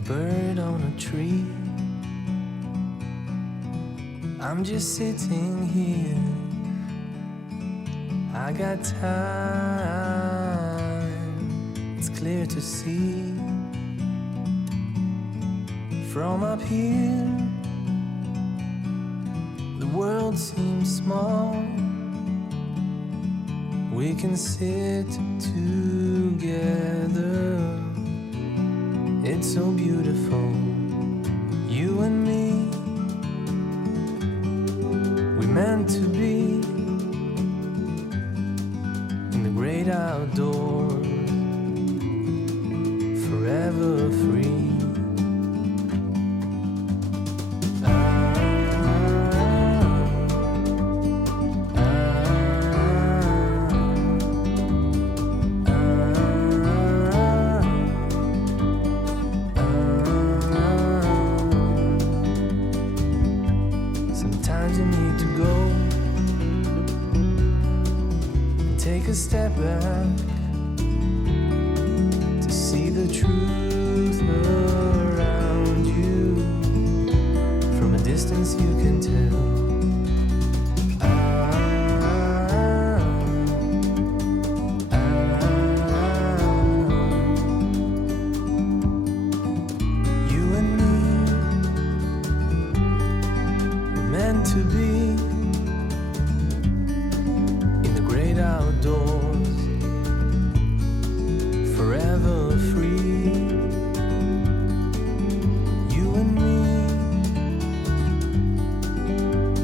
a bird on a tree. I'm just sitting here. I got time, it's clear to see. From up here, the world seems small. We can sit together. It's so beautiful, you and me. We meant to be in the great outdoors, forever free. Sometimes you need to go and take a step back to see the truth around you. From a distance you can tell. You and me were meant to be in the great outdoors, forever free. You and me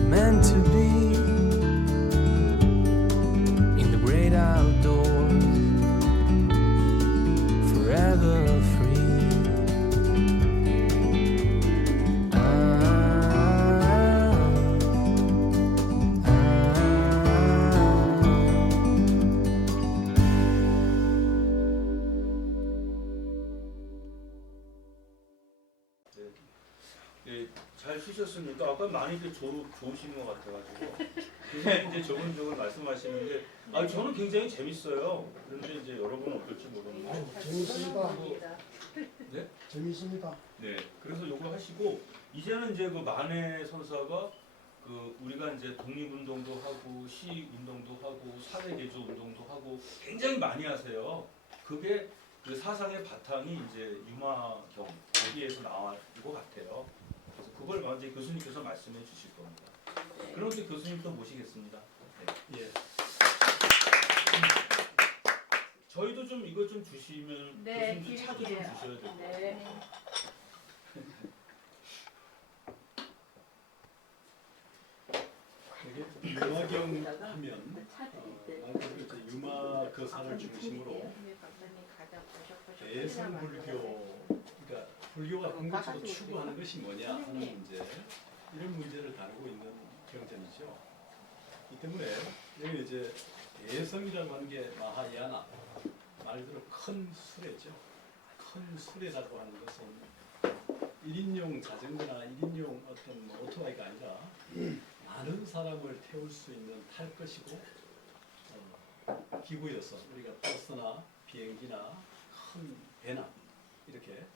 meant to be in the great outdoors, forever free. 예, 잘 쓰셨습니다. 아까 많이들 좋으신 것 같아가지고 굉장히 이제 조근조근 말씀하시는데 저는 굉장히 재밌어요. 그런데 이제 여러분은 어떨지 모르는데 재밌습니다. 네? 재밌습니다. 네. 그래서 요거 하시고 이제는 이제 그 만해 선사가 그 우리가 이제 독립운동도 하고 시운동도 하고 사회개조 운동도 하고 굉장히 많이 하세요. 그게 그 사상의 바탕이 이제 유마경 거기에서 나온 것 같아요. 그래서 그걸 먼저 교수님께서 말씀해 주실 겁니다. 그런데 교수님 또 모시겠습니다. 네. 예. 저희도 좀 이거 좀 주시면 네, 교수님도 차도 좀 드릴게요. 주셔야 돼요. 네. 이게 유마경 하면 많은 이제 유마 거사를 중심으로 대성불교, 그러니까 불교가 궁극적으로 추구하는 것이 뭐냐 하는 문제, 이런 문제를 다루고 있는 경전이죠. 이 때문에 여기 이제 대성이라고 하는 게 마하야나, 말 그대로 큰 수레죠. 큰 수레라고 하는 것은 1인용 자전거나 1인용 어떤 뭐 오토바이가 아니라 많은 사람을 태울 수 있는 탈 것이고 기구여서 우리가 버스나 비행기나 큰 배나 이렇게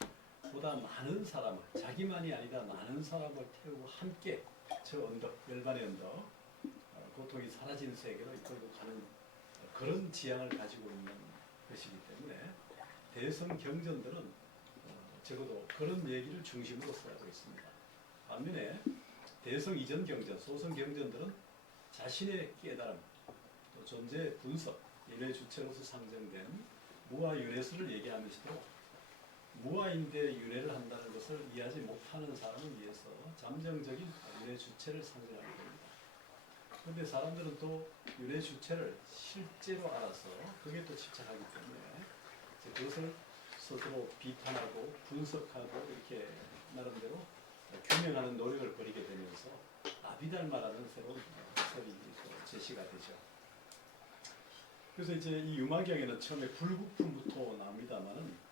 보다 많은 사람을, 자기만이 아니라 많은 사람을 태우고 함께 저 언덕, 열반의 언덕, 고통이 사라지는 세계로 이끌고 가는 그런 지향을 가지고 있는 것이기 때문에 대성 경전들은 적어도 그런 얘기를 중심으로 쓰고 있습니다. 반면에 대성 이전 경전, 소성 경전들은 자신의 깨달음, 또 존재의 분석, 윤회 주체로서 상정된 무아 윤회수를 얘기하면서도 무아인데 윤회를 한다는 것을 이해하지 못하는 사람을 위해서 잠정적인 윤회 주체를 상정하게 됩니다. 그런데 사람들은 또 윤회 주체를 실제로 알아서 그게 또 집착하기 때문에 그것을 스스로 비판하고 분석하고 이렇게 나름대로 규명하는 노력을 벌이게 되면서 아비달마라는 새로운 설이 제시가 되죠. 그래서 이제 이 유마경에는 처음에 불국품부터 나옵니다만은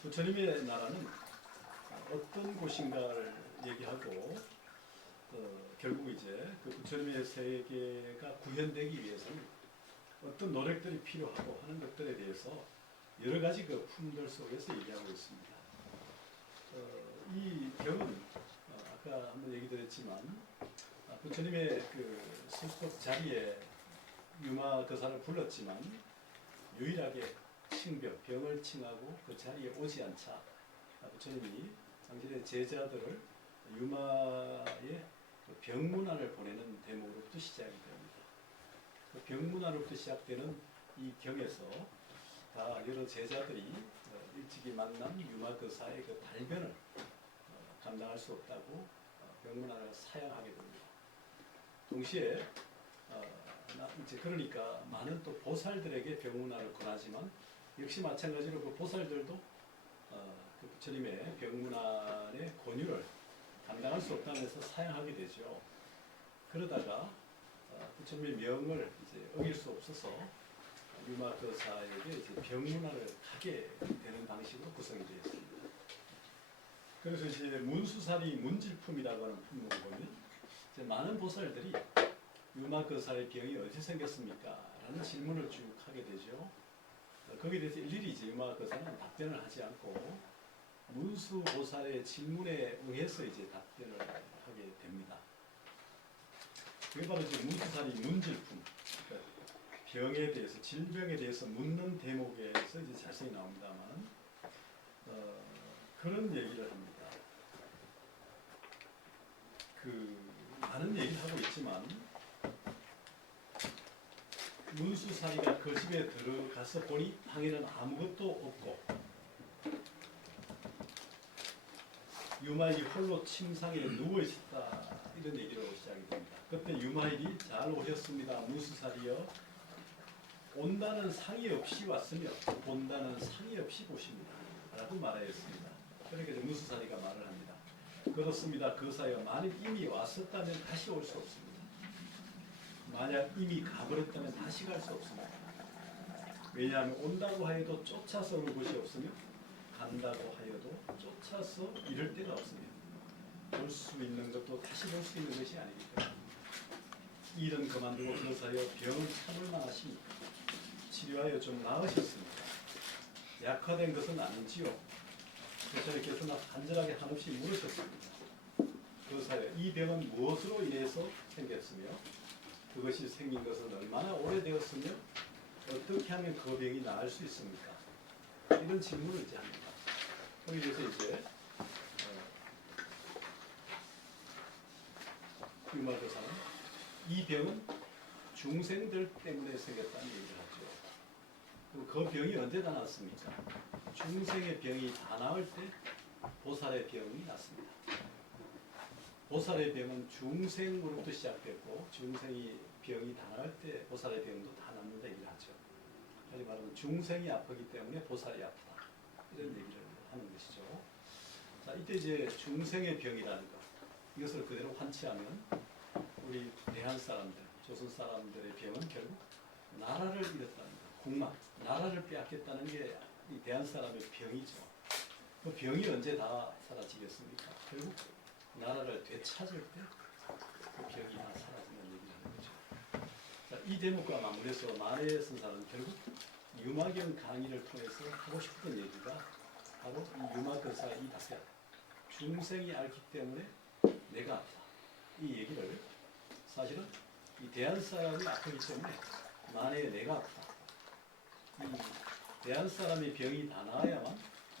부처님의 나라는 어떤 곳인가를 얘기하고 결국 이제 그 부처님의 세계가 구현되기 위해서는 어떤 노력들이 필요하고 하는 것들에 대해서 여러 가지 그 품들 속에서 얘기하고 있습니다. 이 병은 아까 한번 얘기 드렸지만 부처님의 그 술법 자리에 유마거사를 불렀지만 유일하게 칭병, 병을 칭하고 그 자리에 오지 않자 부처님이 당신의 제자들을 유마의 병문안을 보내는 대목으로부터 시작이 됩니다. 그 병문안으로부터 시작되는 이 경에서 다 여러 제자들이 일찍이 만난 유마거사의 그 발변을 감당할 수 없다고 병문안을 사양하게 됩니다. 동시에 이제 그러니까 많은 또 보살들에게 병문안을 권하지만 역시 마찬가지로 그 보살들도 그 부처님의 병문안의 권유를 감당할 수 없다면서 사양하게 되죠. 그러다가 부처님의 명을 이제 어길 수 없어서 유마거사에게 이제 병문안을 가게 되는 방식으로 구성이 되어 있습니다. 그래서 이제 문수사리 문질품이라고 하는 품목을 보면 이제 많은 보살들이 유마거사의 병이 어디서 생겼습니까? 라는 질문을 쭉 하게 되죠. 거기에 대해서 일일이 이제 유마거사는 답변을 하지 않고 문수보살의 질문에 응해서 이제 답변을 하게 됩니다. 그게 바로 이제 문수사리 문질품, 그러니까 병에 대해서, 질병에 대해서 묻는 대목에서 이제 자세히 나옵니다만 그런 얘기를 합니다. 많은 얘기를 하고 있지만 문수사리가 그 집에 들어가서 보니 방에는 아무것도 없고 유마일이 홀로 침상에 누워 있었다, 이런 얘기로 시작이 됩니다. 그때 유마일이 잘 오셨습니다. 문수사리여, 온다는 상의 없이 왔으며 본다는 상의 없이 보십니다. 라고 말하였습니다. 그러니까 이제 문수사리가 말을 합니다. 그렇습니다. 거사여, 만약 이미 왔었다면 다시 올 수 없습니다. 만약 이미 가버렸다면 다시 갈 수 없습니다. 왜냐하면 온다고 하여도 쫓아서 올 곳이 없으며 간다고 하여도 쫓아서 이럴 데가 없으며 볼 수 있는 것도 다시 볼 수 있는 것이 아니기 때문에 일은 그만두고 거사여, 병은 참을 만하십니까? 치료하여 좀 나으셨습니까? 약화된 것은 아닌지요? 교사님께서는 간절하게 한없이 물으셨습니다. 거사여, 이 병은 무엇으로 인해서 생겼으며 그것이 생긴 것은 얼마나 오래되었으며 어떻게 하면 그 병이 나을 수 있습니까? 이런 질문을 이제 합니다. 거기에서 이제 유마거사는 이 병은 중생들 때문에 생겼다는 얘기를 하죠. 그 병이 언제 다 났습니까? 중생의 병이 다 나을 때 보살의 병이 났습니다. 보살의 병은 중생으로부터 시작됐고 중생이 병이 다 나을 때 보살의 병도 다 낫는다 얘기를 하죠. 다시 말하면 중생이 아프기 때문에 보살이 아프다, 이런 얘기를 하는 것이죠. 자, 이때 이제 중생의 병이라는 것, 이것을 그대로 환치하면 우리 대한 사람들, 조선 사람들의 병은 결국 나라를 잃었다는 것, 국만, 나라를 빼앗겼다는 게 이 대한 사람의 병이죠. 그 병이 언제 다 사라지겠습니까? 결국 나라를 되찾을 때 그 병이 다 사라진다는 얘기를 하는 거죠. 자, 이 대목과 마무리해서 만해 선사는 결국 유마경 강의를 통해서 하고 싶은 얘기가 바로 이 유마거사의 이 답변, 중생이 앓기 때문에 내가 아프다, 이 얘기를 사실은 이 대한 사람이 아프기 때문에 만에 내가 아프다, 이 대한 사람의 병이 다 나아야만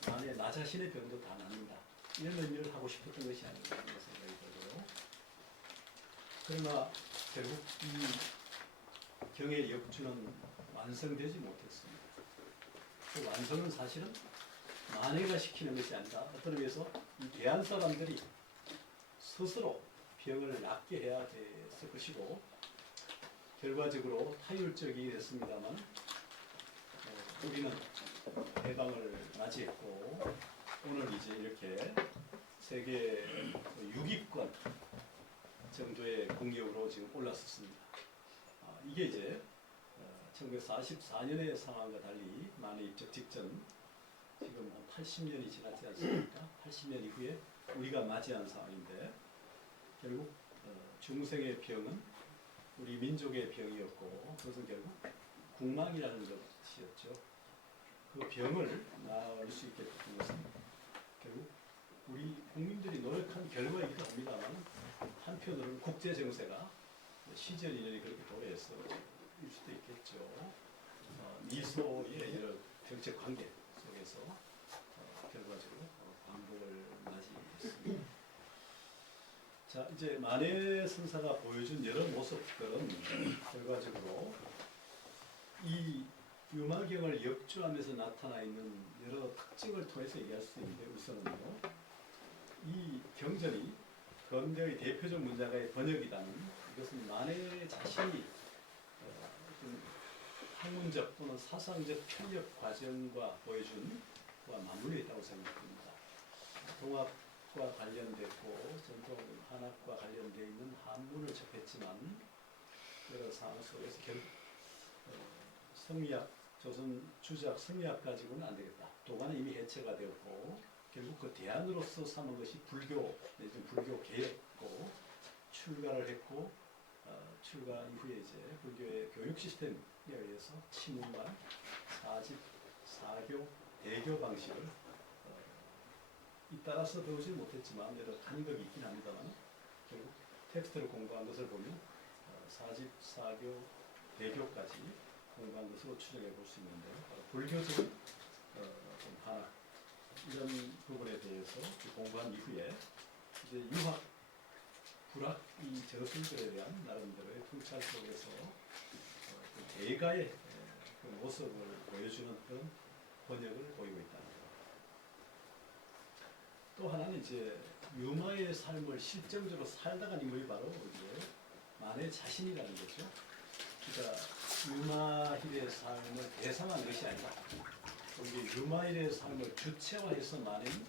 만에 나 자신의 병도 다 낫는다, 이런 의미를 하고 싶었던 것이 아닌가 하는 생각이 들고요. 그러나 결국 이 경의 역주는 완성되지 못했습니다. 그 완성은 사실은 만회가 시키는 것이 아니라 어떤 의미에서 이 대한 사람들이 스스로 병을 낫게 해야 됐을 것이고 결과적으로 타율적이 됐습니다만 우리는 해방을 맞이했고 오늘 이제 이렇게 세계 6위권 정도의 공격으로 지금 올랐었습니다. 이게 이제 1944년의 상황과 달리 만해 입적 직전 지금 한 80년이 지났지 않습니까? 80년 이후에 우리가 맞이한 상황인데 결국 중생의 병은 우리 민족의 병이었고 그것은 결국 국망이라는 것이었죠. 그 병을 나을 수 있게 된 것은 결국 국제 정세가 시절 인연이 그렇게 도래해서일 수도 있겠죠. 미소의 여러 정책 관계 속에서 결과적으로 반복을 맞이했습니다. 자, 이제 만해 선사가 보여준 여러 모습들은 결과적으로 이 유마경을 역주하면서 나타나 있는 여러 특징을 통해서 얘기할 수 있는데, 우선은요, 이 경전이 근대의 대표적 문자가의 번역이라는, 이것은 만해 자신이 어떤 학문적 또는 사상적 편력 과정과 보여준 그와 맞물려 있다고 생각합니다. 동학과 관련됐고 전통 한학과 관련되어 있는 한문을 접했지만 여러 상황 속에서 결국 성리학, 조선 주작 성리학 가지고는 안 되겠다. 도가는 이미 해체가 되었고 결국 그 대안으로서 삼은 것이 불교 내지는 불교 개혁고, 출가를 했고 출가 이후에 이제 불교의 교육 시스템에 의해서 치문관, 사집, 사교, 대교 방식을 잇따라서 배우지 못했지만 여러 간격이 있긴 합니다만 결국 텍스트를 공부한 것을 보면 사집, 사교, 대교까지 공부한 것으로 추정해 볼 수 있는데, 불교적인 한학 이런 부분에 대해서 공부한 이후에 이제 유학, 불학 이 저술들에 대한 나름대로의 통찰 속에서 그 대가의 그 모습을 보여주는 그런 번역을 보이고 있다는 것. 또 하나는 이제 유마의 삶을 실정적으로 살다간 인물이 바로 이제 만해 자신이라는 거죠. 그러니까 유마힐의 삶을 대상한 것이 아니라 이게 유마힐의 삶을 주체화해서 만해는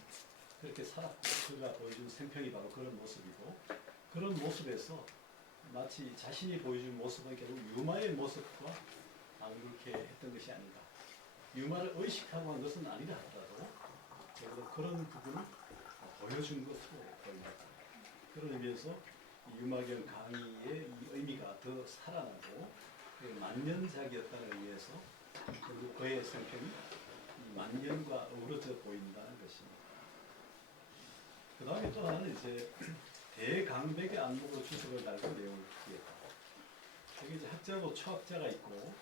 그렇게 살았고, 그가 보여준 생평이 바로 그런 모습이고, 그런 모습에서 마치 자신이 보여준 모습은 결국 유마의 모습과 방불케 했던 것이 아닌가. 유마를 의식하고 한 것은 아니다 하더라도 적어도 그런 부분을 보여준 것으로 보입니다. 그런 의미에서 이 유마경 강의의 이 의미가 더 살아나고 만년작이었다는 의미에서 결국 그의 생평이 이 만년과 어우러져 보인다는 것입니다. 그 다음에 또 하나는 이제 대강백의 안목으로 주석을 달고 내용을 풀이했다. 여기 이제 학자고 초학자가 있고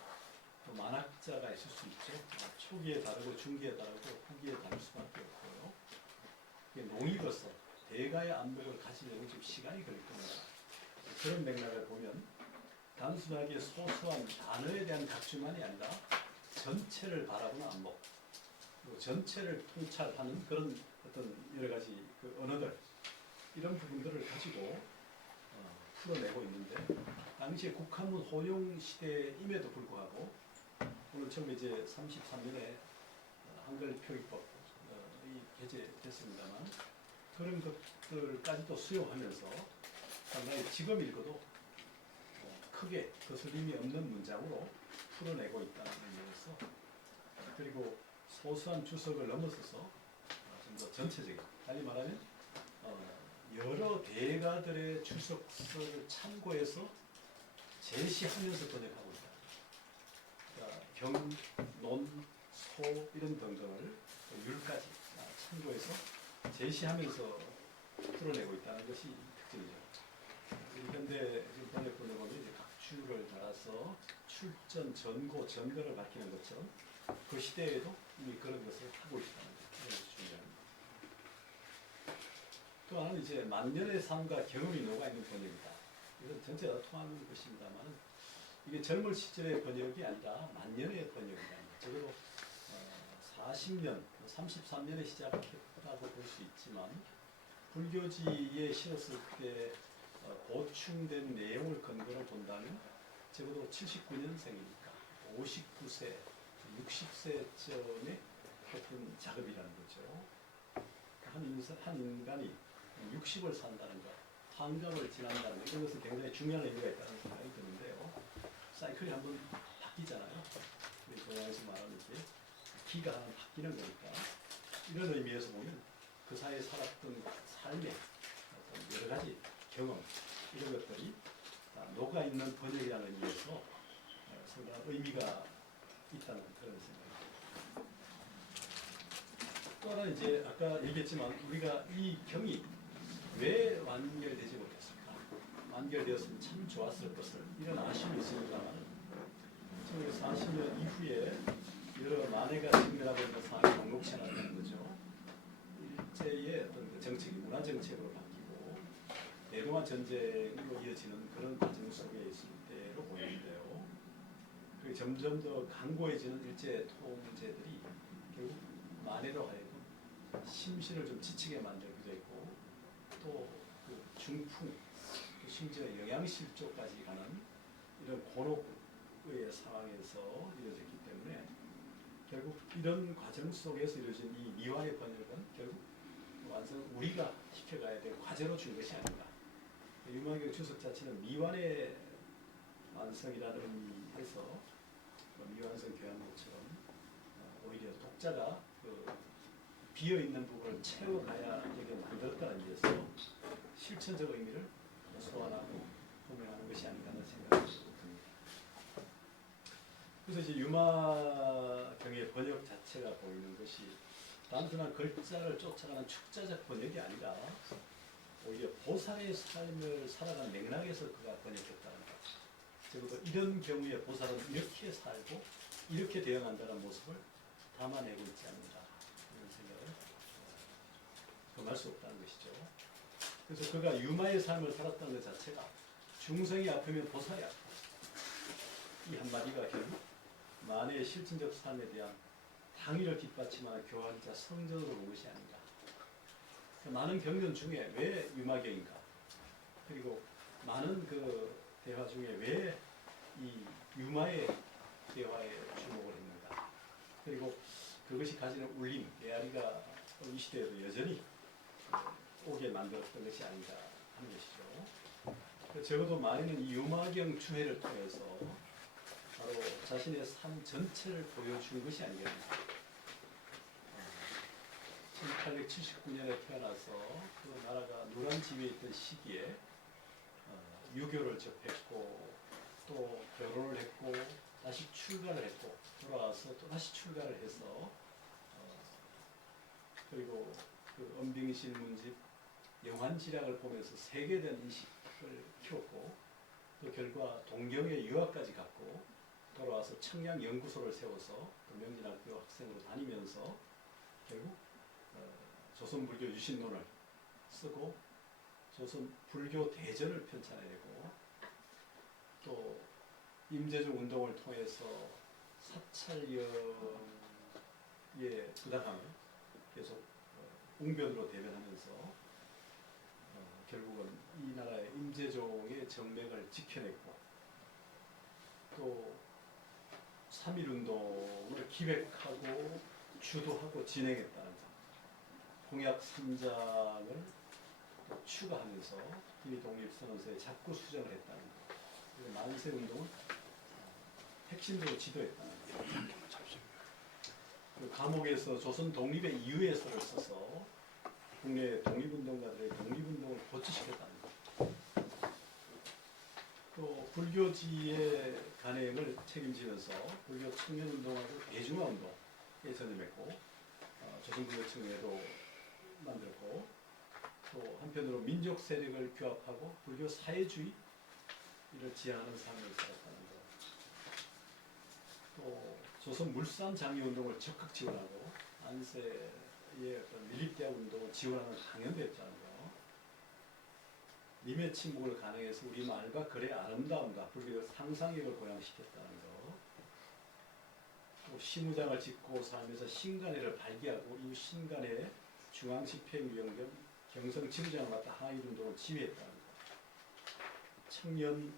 또 만학자가 있을 수 있죠. 초기에 다르고 중기에 다르고 후기에 다를 수밖에 없고요. 농익어서 대가의 안목을 가지려면 좀 시간이 걸릴 겁니다. 그런 맥락을 보면 단순하게 소소한 단어에 대한 각주만이 아니라 전체를 바라보는 안목, 그리고 전체를 통찰하는 그런 어떤 여러 가지 그 언어들, 이런 부분들을 가지고 풀어내고 있는데, 당시에 국한문 호용 시대임에도 불구하고 오늘 처음 이제 33년에 한글 표기법 개제됐습니다만 그런 것들까지도 수용하면서 상당히 지금 읽어도 크게 거슬림이 없는 문장으로 풀어내고 있다는 의미에서, 그리고 소소한 주석을 넘어서서 좀 더 전체적인, 달리 말하면 여러 대가들의 주석서를 참고해서 제시하면서 번역하고 있다. 그러니까 경, 논, 소 이런 등등을 율까지 참고해서 제시하면서 풀어내고 있다는 것이 특징이죠. 현대 번역본에 보면 이제 각주를 달아서 출전, 전고, 전거를 밝히는 것처럼 그 시대에도 이미 그런 것을 하고 있다는 것이 중요합니다. 또 하나는 이제 만년의 삶과 경험이 녹아있는 번역이다. 이건 전체가 통하는 것입니다만 이게 젊은 시절의 번역이 아니라 만년의 번역이다. 적어도 40년, 33년에 시작했다고 볼 수 있지만 불교지에 실었을 때 보충된 내용을 근거로 본다면 적어도 79년생이니까 59세, 60세쯤에 했던 작업이라는 거죠. 한 인간이 60을 산다는 것, 환갑을 지난다는 것, 이런 것은 굉장히 중요한 의미가 있다는 생각이 드는데요. 사이클이 한번 바뀌잖아요. 우리 동양에서 말하는 게 기가 하나 바뀌는 거니까, 이런 의미에서 보면 그 사이에 살았던 삶의 어떤 여러 가지 경험, 이런 것들이 녹아있는 번역이라는 의미에서 상당한 의미가 있다는 그런 생각입니다. 또 하나 이제 아까 얘기했지만 우리가 이 경이 왜 완결되지 못했을까? 완결되었으면 참 좋았을 것을 이런 아쉬움이 있습니다만 1940년 이후에 여러 만해가 직면하고 있는 상황이 녹록치 않았다는 거죠. 일제의 어떤 그 정책이 문화 정책으로 바뀌고 대동아 전쟁으로 이어지는 그런 과정 속에 있을 때로 보이는데요. 그리고 점점 더 강고해지는 일제 통제들이 결국 만해로 하여금 심신을 좀 지치게 만들기도 했고 또 그 중풍 또 심지어 영양실조까지 가는 이런 곤혹의 상황에서 이루어졌기 때문에 결국 이런 과정 속에서 이루어진 이 미완의 번역은 결국 완성 우리가 시켜가야 될 과제로 준 것이 아닌가. 유마경 주석 자체는 미완의 완성이라는 의미에서 미완성 교양록처럼 오히려 독자가 그 비어 있는 부분을 채워가야 되게 만들었다는 의미에서 실천적 의미를 소환하고 호명하는 것이 아닌가 하는 생각이 듭니다. 그래서 이제 유마경의 번역 자체가 보이는 것이 단순한 글자를 쫓아가는 축자적 번역이 아니라 오히려 보살의 삶을 살아가는 맥락에서 그가 번역했다는 것. 적어도 이런 경우에 보살은 이렇게 살고 이렇게 대응한다는 모습을 담아내고 있지 않는가 이런 생각을 금할 수 없다는 것이죠. 그래서 그가 유마의 삶을 살았다는 것 자체가 중생이 아프면 보살이 아프고 이 한마디가 결국 만해의 실천적 삶에 대한 당위를 뒷받침하는 교환자 성전으로 온 것이 아닌가. 많은 경전 중에 왜 유마경인가? 그리고 많은 그 대화 중에 왜 이 유마의 대화에 주목을 했는가? 그리고 그것이 가지는 울림, 메아리가 이 시대에도 여전히 오게 만들었던 것이 아닌가 하는 것이죠. 적어도 만해는 이 유마경 주회를 통해서 바로 자신의 삶 전체를 보여준 것이 아닌가. 1879년에 태어나서 그 나라가 노란 지위에 있던 시기에 유교를 접했고 또 결혼을 했고 다시 출가를 했고 돌아와서 또 다시 출가를 해서 그리고 그 엄빙신 문집 영환지략을 보면서 세계에 대한 인식을 키웠고 또 결과 동경에 유학까지 갔고 돌아와서 청양 연구소를 세워서 또 명진학교 학생으로 다니면서 결국 조선 불교 유신론을 쓰고 조선 불교 대전을 편찬해내고 또 임재중 운동을 통해서 사찰령의 부당함을 계속 웅변으로 대변하면서 결국은 이 나라의 임재종의 정맥을 지켜냈고 또 3.1운동을 기획하고 주도하고 진행했다는 것. 공약 3장을 추가하면서 기독립선언서에 자꾸 수정을 했다는 것. 만세운동은 핵심적으로 지도했다는 것. 그 감옥에서 조선 독립의 이유의 서를 써서 국내 독립운동가들의 독립운동을 고취시켰다는 것. 또 불교지의 간행을 책임지면서 불교 청년운동하고 대중화운동에 전념했고 조선불교청회도 만들고 또 한편으로 민족 세력을 규합하고 불교 사회주의를 지향하는 삶을 살았다는 것. 또 조선 물산 장려 운동을 적극 지원하고 안세의 어떤 밀립대학 운동을 지원하는 강연도 했다는 것. 님의 침묵을 가능해서 우리 말과 글의 아름다움과 불교의 상상력을 고양시켰다는 것. 또 시무장을 짓고 살면서 신간회를 발기하고 이후 신간회 중앙집행위원 겸 경성 지부장을 맡아 항일운동을 지휘했다는 것. 청년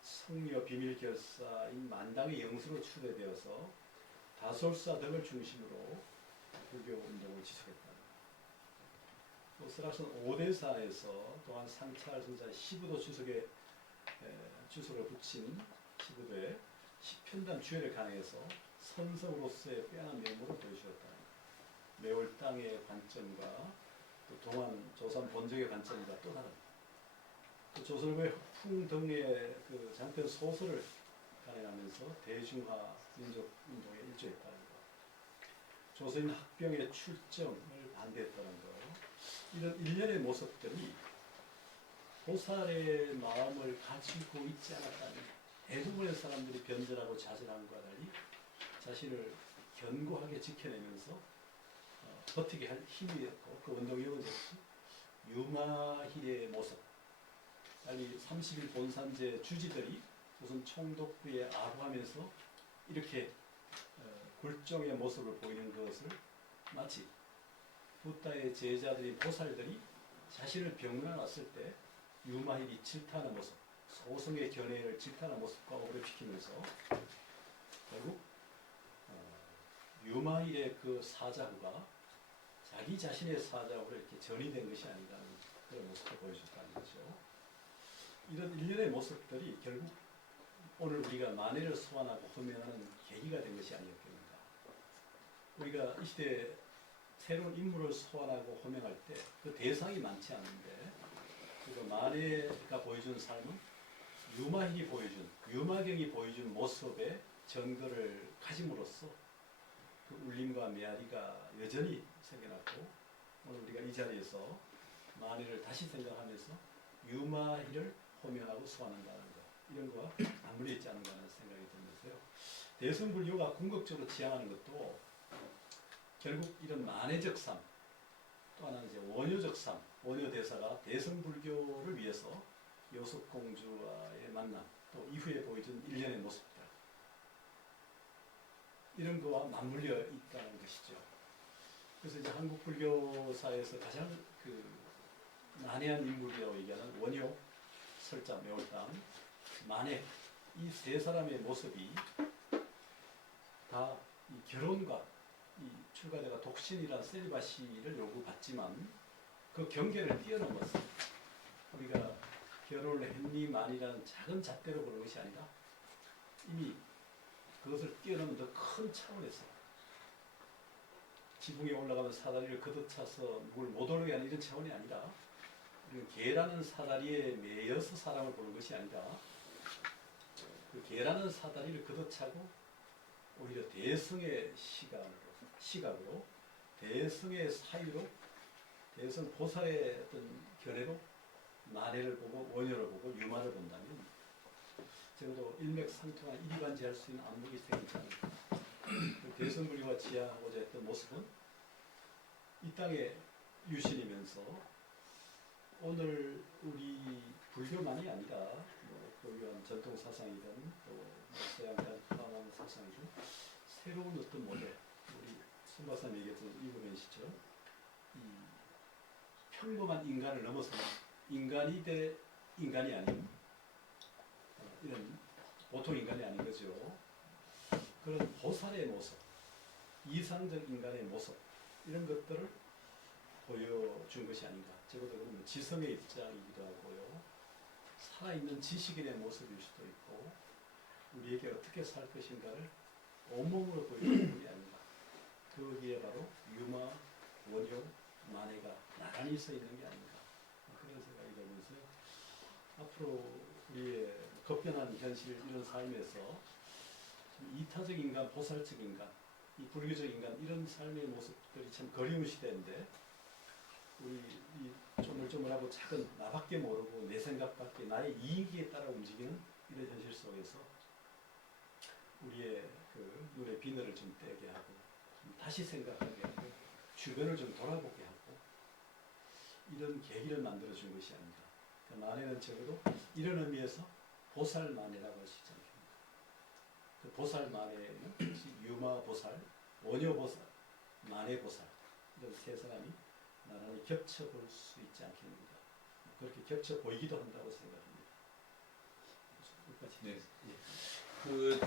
성녀 비밀결사인 만당의 영수로 추대되어서 다솔사 등을 중심으로 불교운동을 지속했다는 것. 또 설악산 오대사에서 또한 상찰 선사의 시부도 주석을 붙인 시부도에 시편담 주회를 간행해서 선성으로서의 빼어난 면모를 보여주었다는 것. 매월 땅의 관점과 또 동안 조선 본적의 관점과 또 다른 또 조선의 흑풍 등의 그 장편 소설을 간행하면서 대중화 민족 운동에 일조했다는 것. 조선인 학병의 출정을 반대했다는 것. 이런 일련의 모습들이 보살의 마음을 가지고 있지 않았다면 대부분의 사람들이 변절하고 좌절함과 달리 자신을 견고하게 지켜내면서 버티게 할 힘이었고 그 운동이 뭐죠? 유마힐의 모습. 아니 30일 본산제 주지들이 무슨 총독부에 아부하면서 이렇게 굴종의 모습을 보이는 것을 마치 부다의 제자들이 보살들이 자신을 병문안 왔을 때 유마힐이 질타하는 모습, 소승의 견해를 질타하는 모습과 어우러지키면서 결국 유마힐의 그 사자후가 자기 자신의 사자후로 이렇게 전이된 것이 아니라는 그런 모습을 보여줬다는 거죠. 이런 일련의 모습들이 결국 오늘 우리가 만해를 소환하고 호명하는 계기가 된 것이 아니었겠는가. 우리가 이 시대에 새로운 인물을 소환하고 호명할 때 그 대상이 많지 않은데 그 만해가 보여준 삶은 유마힐이 보여준, 유마경이 보여준 모습의 전거를 가짐으로써 그 울림과 메아리가 여전히 생겨났고 오늘 우리가 이 자리에서 만해를 다시 생각하면서 유마힐을 호명하고 소환한다는 것 이런 거와 맞물려 있지 않은가 하는 생각이 들면서요. 대승불교가 궁극적으로 지향하는 것도 결국 이런 만해적 삶, 또 하나는 이제 원효적 삶, 원효대사가 대승불교를 위해서 여숙공주와의 만남, 또 이후에 보여준 일련의 모습들 이런 거와 맞물려 있다는 것이죠. 그래서 이제 한국 불교사에서 가장 그 난해한 인물이라고 얘기하는 원효, 설자, 매월당, 만해 이 세 사람의 모습이 다 이 결혼과 이 출가자가 독신이란 셀리바시를 요구받지만 그 경계를 뛰어넘어서 우리가 결혼을 했니만이라는 작은 잣대로 보는 것이 아니라 이미 그것을 뛰어넘은 더 큰 차원에서 지붕에 올라가면 사다리를 걷어차서 누굴 못 오르게 하는 이런 차원이 아니라 개라는 사다리에 매여서 사람을 보는 것이 아니라 그 개라는 사다리를 걷어차고 오히려 대승의 시각으로 대승의 사유로 대승 보살의 어떤 견해로 만해를 보고 원효를 보고 유마를 본다면 적어도 일맥상통한 일이반지할 수 있는 안목이 생기지 않을까. 대승불교가 지향하고자 했던 모습은 이 땅에 유신이면서 오늘 우리 불교만이 아니라 뭐 고유한 전통 사상이든 또 서양간 파만 사상이든 새로운 어떤 모델, 우리 손 박사님 얘기했던 이 부분이시죠. 이 평범한 인간을 넘어서는 인간이 대 인간이 아닌 이런 보통 인간이 아닌 거죠. 그런 보살의 모습, 이상적 인간의 모습 이런 것들을 보여준 것이 아닌가. 적어도 그러면 지성의 입장이기도 하고요. 살아있는 지식인의 모습일 수도 있고 우리에게 어떻게 살 것인가를 온몸으로 보여주는 분이 아닌가. 거기에 바로 유마, 원효, 만해가 나란히 서 있는 게 아닌가. 그런 생각이 들면서 앞으로 우리의 급변한 현실 이런 삶에서 이타적 인간, 보살적 인간, 이 불교적 인간 이런 삶의 모습들이 참 그리운 시대인데 우리 이 쪼물쪼물하고 작은 나밖에 모르고 내 생각밖에 나의 이익에 따라 움직이는 이런 현실 속에서 우리의 그 눈에 비늘을 좀 떼게 하고 좀 다시 생각하게 하고 주변을 좀 돌아보게 하고 이런 계기를 만들어준 것이 아닌가. 그러니까 만해는 적어도 이런 의미에서 보살만해라고 할 수 있지 않겠습니까? 그 보살만해는 유마보살, 원효보살, 만해보살 이런 세 사람이 나란히 겹쳐볼 수 있지 않겠는가. 그렇게 겹쳐 보이기도 한다고 생각합니다. 네. 그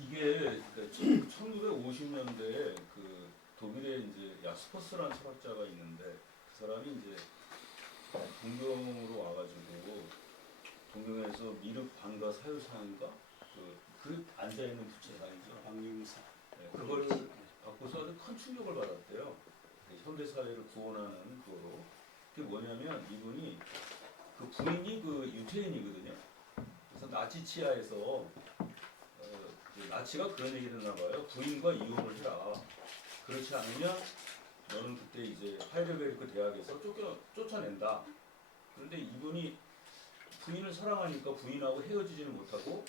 이게 1950년대에 그 독일에 이제 야스퍼스라는 철학자가 있는데 그 사람이 이제 동경으로 와가지고 동경에서 미륵 반가 사유상인가 그 앉아 있는 부처상이죠. 박융사. 네, 그걸 받고서 아주 큰 충격을 받았대요. 현대 사회를 구원하는 거로. 그게 뭐냐면 이분이 그 부인이 그 유태인이거든요. 그래서 나치 치하에서 그 나치가 그런 얘기를 했나 봐요. 부인과 이혼을 해라. 그렇지 않으면 너는 그때 이제 하이델베르크 대학에서 쫓아낸다. 그런데 이분이 부인을 사랑하니까 부인하고 헤어지지는 못하고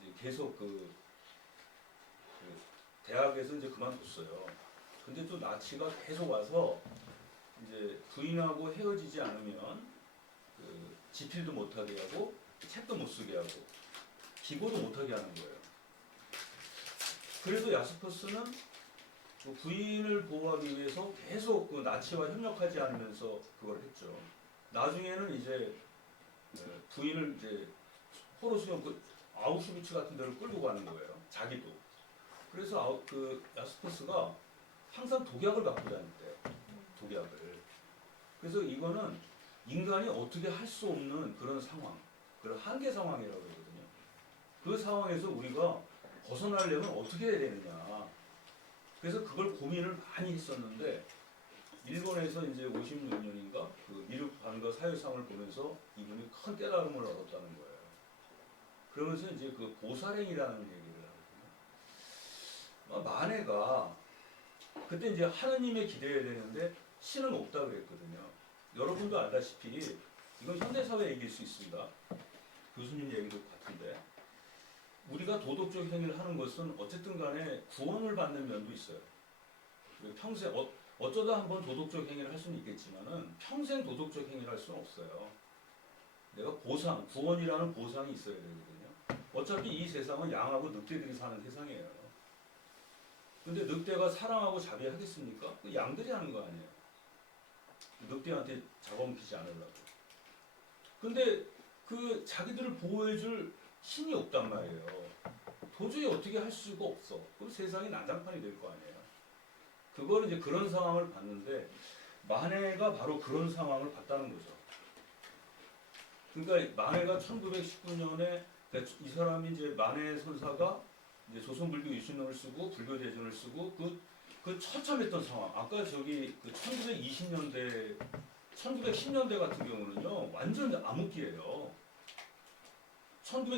이제 계속 그 대학에서 이제 그만뒀어요. 근데 또 나치가 계속 와서 이제 부인하고 헤어지지 않으면 그 지필도 못하게 하고 책도 못 쓰게 하고 기고도 못하게 하는 거예요. 그래서 야스퍼스는 그 부인을 보호하기 위해서 계속 그 나치와 협력하지 않으면서 그걸 했죠. 나중에는 이제 부인을 이제 포로수용 그 아우슈비츠 같은 데로 끌고 가는 거예요. 자기도. 그래서 그 야스퍼스가 항상 독약을 갖고 다녔대요. 독약을. 그래서 이거는 인간이 어떻게 할 수 없는 그런 상황, 그런 한계 상황이라고 그러거든요. 그 상황에서 우리가 벗어나려면 어떻게 해야 되느냐. 그래서 그걸 고민을 많이 했었는데 일본에서 이제 56년인가 그 미륵 반거 사회상을 보면서 이분이 큰 깨달음을 얻었다는 거예요. 그러면서 이제 그 보살행이라는 얘기를 하거든요. 만해가 그때 이제 하느님에 기대해야 되는데 신은 없다 그랬거든요. 여러분도 알다시피 이건 현대사회 얘기일 수 있습니다. 교수님 얘기도 같은데 우리가 도덕적 행위를 하는 것은 어쨌든 간에 구원을 받는 면도 있어요. 평생 어쩌다 한번 도덕적 행위를 할 수는 있겠지만은 평생 도덕적 행위를 할 수는 없어요. 내가 보상, 구원이라는 보상이 있어야 되거든요. 어차피 이 세상은 양하고 늑대들이 사는 세상이에요. 근데 늑대가 사랑하고 자비하겠습니까? 그 양들이 하는 거 아니에요. 늑대한테 잡아먹히지 않으려고. 근데 그 자기들을 보호해줄 신이 없단 말이에요. 도저히 어떻게 할 수가 없어. 그럼 세상이 난장판이 될 거 아니에요. 그걸 이제 그런 상황을 봤는데 만해가 바로 그런 상황을 봤다는 거죠. 그러니까 만해가 1919년에 이 사람이 이제 만해 선사가 이제 조선불교 유신론을 쓰고 불교 대전을 쓰고 그 처참했던 상황. 아까 저기 그 1920년대, 1910년대 같은 경우는요 완전 암흑기예요.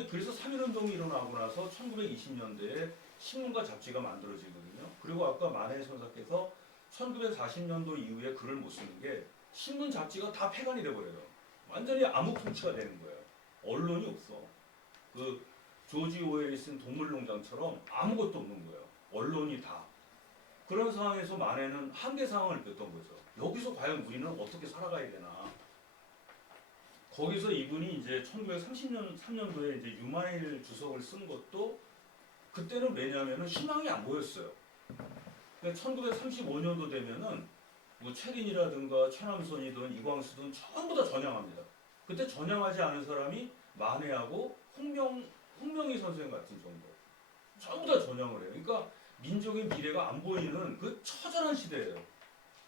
그래서 3.1운동이 일어나고 나서 1920년대에 신문과 잡지가 만들어지거든요. 그리고 아까 만해 선사께서 1940년도 이후에 글을 못 쓰는 게 신문 잡지가 다 폐간이 돼버려요. 완전히 암흑 통치가 되는 거예요. 언론이 없어. 그 조지 오웰이 쓴 동물농장처럼 아무것도 없는 거예요. 언론이 다. 그런 상황에서 만해는 한계 상황을 느꼈던 거죠. 여기서 과연 우리는 어떻게 살아가야 되나. 거기서 이분이 이제 1933년도에 이제 유마일 주석을 쓴 것도 그때는 왜냐하면 희망이 안 보였어요. 1935년도 되면은 뭐 최린이라든가 최남선이든 이광수든 전부 다 전향합니다. 그때 전향하지 않은 사람이 만해하고 홍명희 선생 같은 정도. 전부 다 전향을 해요. 그러니까 민족의 미래가 안 보이는 그 처절한 시대예요.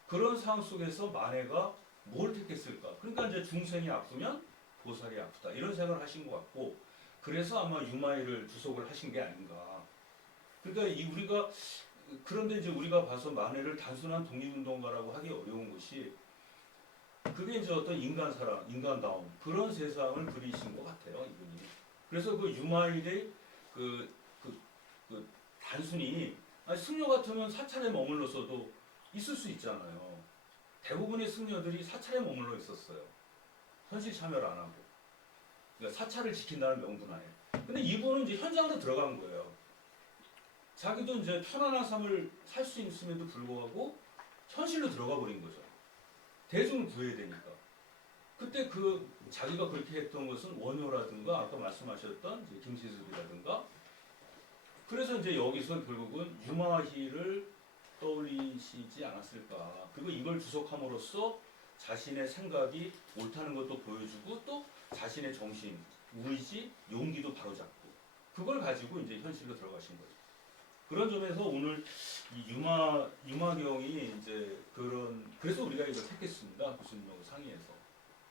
그런 상황 속에서 만해가 뭘 택했을까? 그러니까 이제 중생이 아프면 보살이 아프다. 이런 생각을 하신 것 같고, 그래서 아마 유마이를 주석을 하신 게 아닌가. 그러니까 우리가 그런데 이제 우리가 봐서 만해를 단순한 독립운동가라고 하기 어려운 것이 그게 이제 어떤 인간사랑, 인간다움 그런 세상을 그리신 것 같아요, 이분이. 그래서 그 유마일의 그 단순히 승려 같으면 사찰에 머물러서도 있을 수 있잖아요. 대부분의 승려들이 사찰에 머물러 있었어요. 현실 참여를 안 하고. 그러니까 사찰을 지킨다는 명분 하에. 근데 이분은 이제 현장으로 들어간 거예요. 자기도 이제 편안한 삶을 살 수 있음에도 불구하고 현실로 들어가 버린 거죠. 대중을 구해야 되니까. 그때 자기가 그렇게 했던 것은 원효라든가 아까 말씀하셨던 이제 김시섭이라든가 그래서 이제 여기서 결국은 유마희를 떠올리시지 않았을까. 그리고 이걸 주석함으로써 자신의 생각이 옳다는 것도 보여주고 또 자신의 정신, 의지, 용기도 바로잡고 그걸 가지고 이제 현실로 들어가신 거죠. 그런 점에서 오늘 이 유마경이 이제 그래서 우리가 이걸 택했습니다. 교수님하고 상의해서.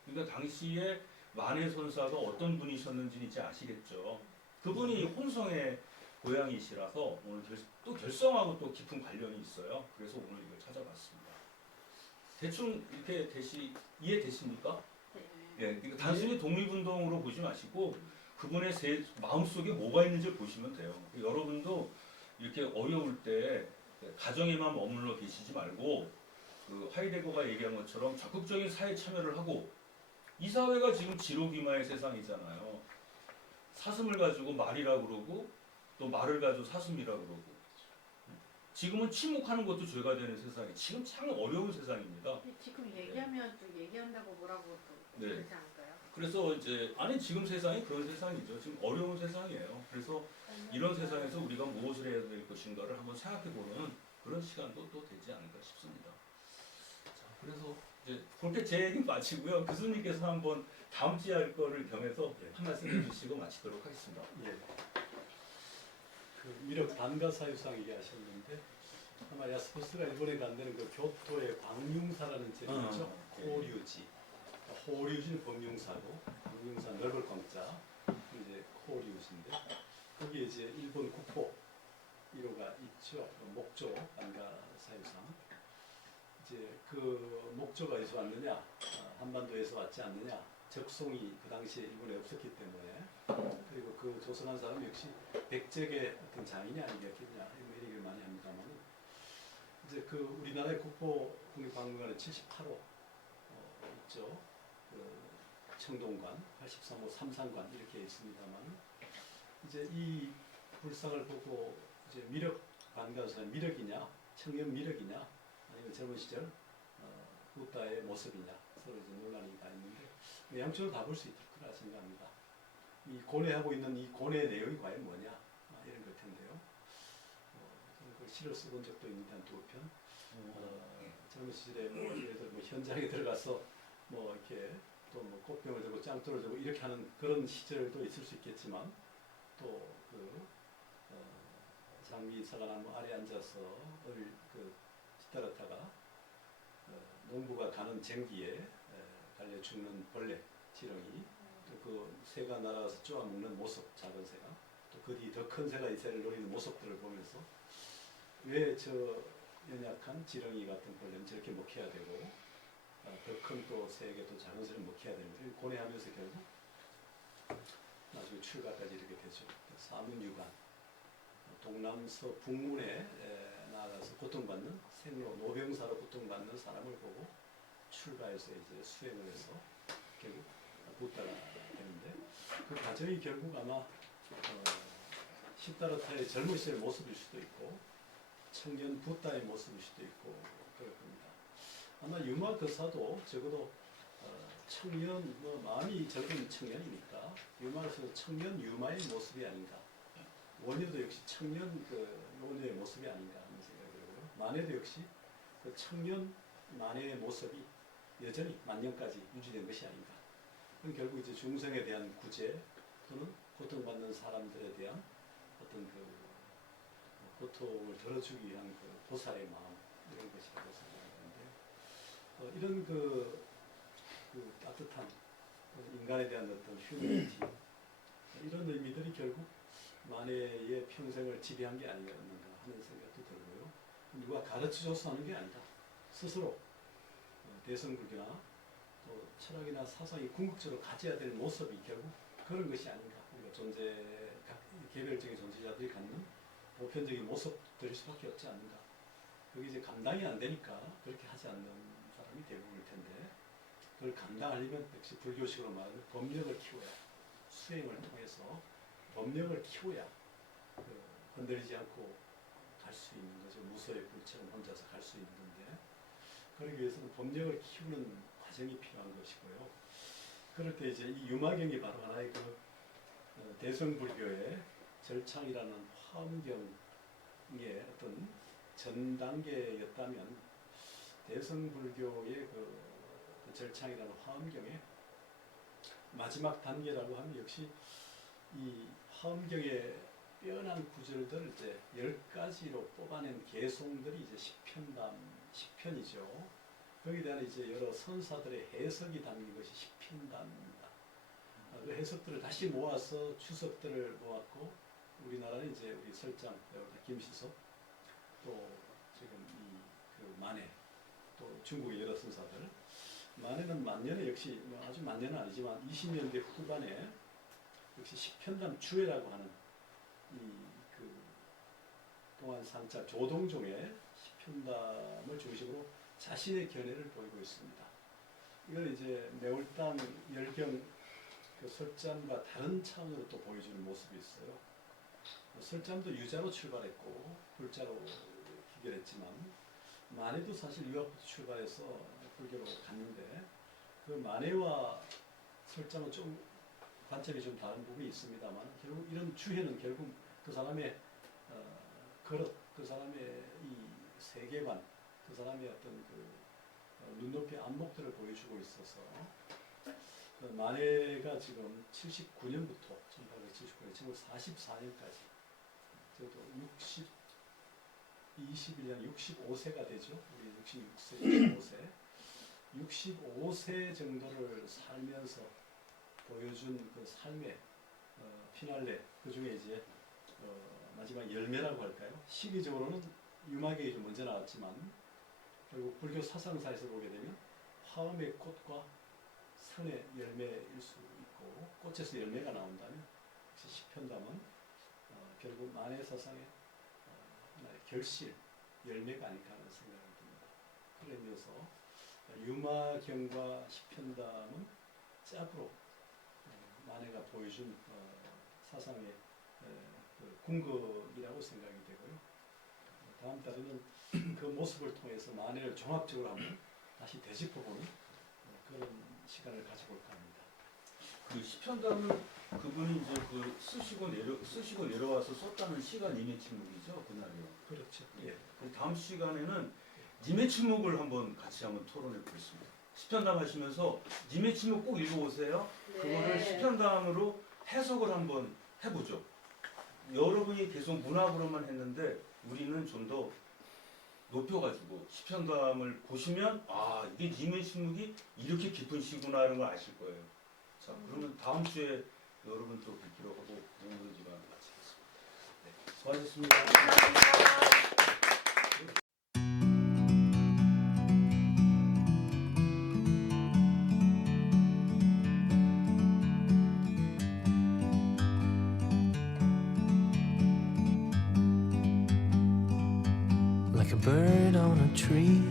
그러니까 당시에 만해 선사가 어떤 분이셨는지 이제 아시겠죠. 그분이 홍성의 고향이시라서 오늘 또 결성하고 또 깊은 관련이 있어요. 그래서 오늘 이걸 찾아봤습니다. 대충 이렇게 이해되십니까? 네. 예, 그러니까 단순히 독립운동으로 보지 마시고 그분의 마음속에 뭐가 있는지 보시면 돼요. 여러분도 이렇게 어려울 때 가정에만 머물러 계시지 말고 그 하이데거가 얘기한 것처럼 적극적인 사회 참여를 하고 이 사회가 지금 지로기마의 세상이잖아요. 사슴을 가지고 말이라고 그러고 또 말을 가지고 사슴이라고 그러고 지금은 침묵하는 것도 죄가 되는 세상이 지금 참 어려운 세상입니다. 지금 얘기하면 또 얘기한다고 뭐라고 또 네. 그러지 않을까요? 그래서 이제 아니 지금 세상이 그런 세상이죠. 지금 어려운 세상이에요. 그래서 이런 세상에서 우리가 무엇을 해야 될 것인가를 한번 생각해보는 그런 시간도 또 되지 않을까 싶습니다. 자, 그래서 이제 그렇게 제 얘기 마치고요. 교수님께서 한번 다음 주에 할 거를 겸해서 한 말씀 해주시고 마치도록 하겠습니다. 예. 그 미륵 반가사유상 얘기하셨는데 아마 야스퍼스가 일본에 간 데는 그 교토의 광융사라는 제가 있죠. 코류지. 호류지는 범융사고 범융사 넓을 광자 이제 코류지인데 거기에 이제 일본 국보 1호가 있죠. 목조 반가사유상. 이제 그 목조가 어디서 왔느냐? 한반도에서 왔지 않느냐? 적송이 그 당시에 일본에 없었기 때문에 그리고 그 조선한 사람 역시 백제의 어떤 장인이 아니겠느냐 이런 얘기를 많이 합니다만 이제 그 우리나라의 국보 국립박물관에 78호 있죠. 그 청동관, 83호 삼상관 이렇게 있습니다만 이제 이 불상을 보고 이제 미륵 반가사는 미륵이냐 청년 미륵이냐 아니면 젊은 시절 부다의 모습이냐 서로 이제 논란이 가 있는데 양쪽으로 다 볼 수 있을 거라 생각합니다. 이 고뇌하고 있는 이 고뇌의 내용이 과연 뭐냐 이런 것 텐데요. 저는 그 시를 써본 적도 있는데 한 2편. 젊은 시절에 뭐 예를 들어 뭐 현장에 들어가서 뭐 이렇게 또 뭐 꽃병을 들고 짱돌을 들고 이렇게 하는 그런 시절도 있을 수 있겠지만 또 그 장미 사과나무 아래 앉아서 그 시타르타가 농부가 가는 쟁기에 달려 죽는 벌레 지렁이 또 그 새가 날아가서 쪼아먹는 모습 작은 새가 또 그 뒤 더 큰 새가 이 새를 노리는 모습들을 보면서 왜 저 연약한 지렁이 같은 벌레는 저렇게 먹혀야 되고 더 큰 또 새에게 또 작은 새를 먹혀야 되는지 고뇌하면서 결국 나중에 출가까지 이렇게 되죠. 사문유관 동남서 북문에 나아가서 고통받는 생로 노병사로 고통받는 사람을 보고 출가해서 이제 수행을 해서 결국 부다가 되는데 그 과정이 결국 아마 시다르타의 젊은 시절 모습일 수도 있고 청년 부다의 모습일 수도 있고 그럴 겁니다. 아마 유마 거사도 적어도 청년 뭐 마음이 적은 청년이니까 유마에서 청년 유마의 모습이 아닌가. 원효도 역시 청년 그 원효의 모습이 아닌가 하는 생각이 들고요. 만해도 역시 그 청년 만해의 모습이 여전히 만년까지 유지된 것이 아닌가. 그건 결국 이제 중생에 대한 구제 또는 고통받는 사람들에 대한 어떤 그 고통을 덜어주기 위한 그 보살의 마음 이런 것이라고 생각하는데 이런 그 따뜻한 인간에 대한 어떤 휴머니티 이런 의미들이 결국 만해의 평생을 지배한 게 아니었는가 하는 생각도 들고요. 누가 가르쳐줘서 하는 게 아니다. 스스로 대성불교나 또 철학이나 사상이 궁극적으로 가져야 될 모습이 결국 그런 것이 아닌가. 우리가 각 개별적인 존재자들이 갖는 보편적인 모습들일 수밖에 없지 않는가. 그게 이제 감당이 안 되니까 그렇게 하지 않는 사람이 대부분일 텐데 그걸 감당하려면 역시 불교식으로 말하면 법력을 키워야 수행을 통해서 법력을 키워야 흔들리지 않고 갈 수 있는 거죠. 무소의 불처럼 혼자서 갈 수 있는 건데 그러기 위해서는 법력을 키우는 과정이 필요한 것이고요. 그럴 때 이제 이 유마경이 바로 하나의 그 대성불교의 절창이라는 화엄경의 어떤 전 단계였다면 대성불교의 그 절창이라는 화엄경의 마지막 단계라고 하면 역시 이 화엄경의 빼어난 구절들을 이제 10가지로 뽑아낸 개송들이 이제 10편이죠. 거기에 대한 이제 여러 선사들의 해석이 담긴 것이 10편단입니다. 그 해석들을 다시 모아서 주석들을 모았고 우리나라는 이제 우리 설장, 김시섭 또 지금 그 만해 또 중국의 여러 선사들 만해는 만년에 역시 아주 만년은 아니지만 20년대 후반에 역시 10편단 주회라고 하는 그 동안 상차 조동종의 10편단을 중심으로 자신의 견해를 보이고 있습니다. 이걸 이제 매울당 열경 그 설잠과 다른 차원으로 또 보여주는 모습이 있어요. 설잠도 유자로 출발했고 불자로 기결했지만 만해도 사실 유학부터 출발해서 불교로 갔는데 그 만해와 설잠은 좀 관점이 좀 다른 부분이 있습니다만 결국 이런 주해는 결국 그 사람의 그릇, 그 사람의 이 세계관, 그 사람의 어떤 그 눈높이 안목들을 보여주고 있어서 만해가 지금 79년부터 1879년, 지금 44년까지 저도 21년 65세가 되죠. 우리 66세, 65세. 65세 정도를 살면서 보여준 그 삶의 피날레, 그 중에 이제 마지막 열매라고 할까요? 시기적으로는 유마계가 좀 먼저 나왔지만 결국 불교 사상사에서 보게 되면 화음의 꽃과 선의 열매일 수 있고 꽃에서 열매가 나온다면 시편담은 결국 만해 사상의 하나의 결실, 열매가 아닐까 하는 생각이 듭니다. 그런 의미에서 유마경과 시편담은 짝으로 만해가 보여준 사상의 그 궁극이라고 생각이 되고요. 다음 달에는 그 모습을 통해서 만해를 종합적으로 한번 다시 되짚어보는 그런 시간을 가져볼까 합니다. 그 시편담을 그분이 이제 그 쓰시고 내려와서 썼다는 시가 님의 침묵이죠, 그날이요. 그렇죠. 예. 그 다음 시간에는 님의 침묵을 같이 한번 토론해 보겠습니다. 시편담 하시면서 님의 침묵 꼭 읽어오세요. 네. 그거를 시편담으로 해석을 한번 해보죠. 여러분이 계속 문학으로만 했는데 우리는 좀 더 높여가지고 시편담을 보시면 아 이게 님의 침묵이 이렇게 깊은 시구나 이런 걸 아실 거예요. 자 그러면 다음 주에 여러분 또 뵙기로 하고 오늘 시간 마치겠습니다. 네, 수고하셨습니다. 감사합니다. Like a bird on a tree,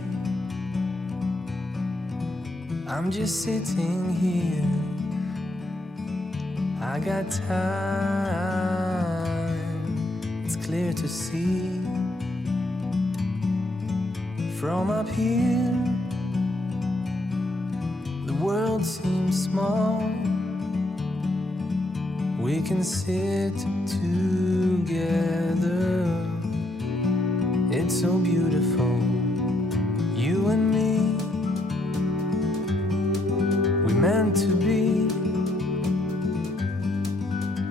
I'm just sitting here. I got time, it's clear to see. From up here, the world seems small. We can sit together. It's so beautiful, you and me. We meant to be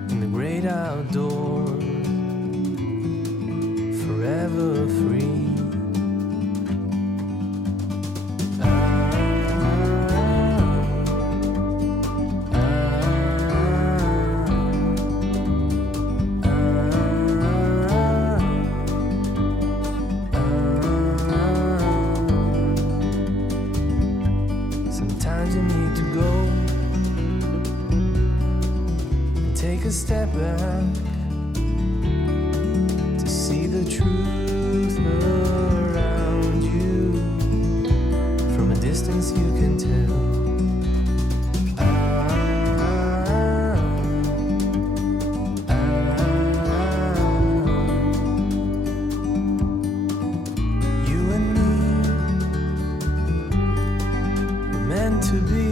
in the great outdoors, forever free. Sometimes you need to go and take a step back to see the truth around you. From a distance you can tell. You and me were meant to be